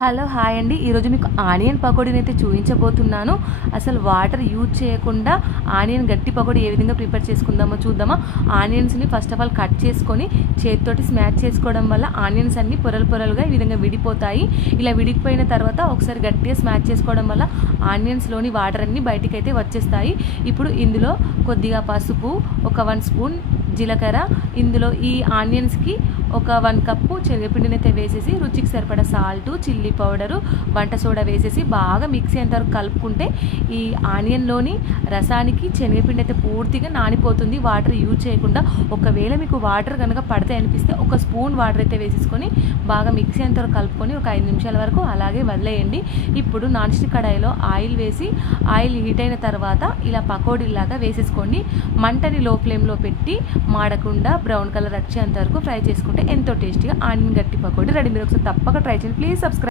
Hello! Hi అండి. ఈరోజు మీకు ఆనియన్ పకోడీనైతే చూయించబోతున్నాను. అసలు వాటర్ యూజ్ చేయకుండా ఆనియన్ గట్టి పకోడీ ఏ విధంగా ప్రిపేర్ చేసుకుందామో చూద్దామా? ఆనియన్స్‌ని ఫస్ట్ ఆఫ్ ఆల్ కట్ చేసుకొని చేత్తోటి స్మాష్ చేసుకోవడం వల్ల ఆనియన్స్ అన్నీ పొరలు పొరలుగా ఈ విధంగా విడిపోతాయి. ఇలా విడిపోయిన తర్వాత ఒకసారి గట్టిగా స్మాష్ చేసుకోవడం వల్ల ఆనియన్స్‌లోని వాటర్ అన్నీ బయటికైతే వచ్చేస్తాయి. ఇప్పుడు ఇందులో కొద్దిగా పసుపు, ఒక 1 స్పూన్ జీలకర్ర, ఇందులో ఈ ఆనియన్స్‌కి ఒక 1 కప్పు శనగపిండినైతే వేసేసి రుచికి సరిపడా సాల్టు, చిల్లీ పౌడరు, వంట సోడా వేసేసి బాగా మిక్సీ అయ్యేంత వరకు కలుపుకుంటే ఈ ఆనియన్‌లోని రసానికి శనగపిండి అయితే పూర్తిగా నానిపోతుంది వాటర్ యూజ్ చేయకుండా. ఒకవేళ మీకు వాటర్ కనుక పడతాయి అనిపిస్తే ఒక స్పూన్ వాటర్ అయితే వేసేసుకొని బాగా మిక్సీ అయ్యేంత వరకు కలుపుకొని ఒక 5 నిమిషాల వరకు అలాగే వదిలేయండి. ఇప్పుడు నాన్ స్టిక్ కడాయిలో ఆయిల్ వేసి ఆయిల్ హీట్ అయిన తర్వాత ఇలా పకోడీలాగా వేసేసుకోండి. మంటని లో ఫ్లేమ్‌లో పెట్టి మాడకుండా బ్రౌన్ కలర్ వచ్చేంత వరకు ఫ్రై చేసుకుంటే ఎంతో టేస్టీగా ఆనియన్ గట్టి పకోడీ రెడీ. మీరు ఒకసారి తప్పక ట్రై చేయండి. Please subscribe.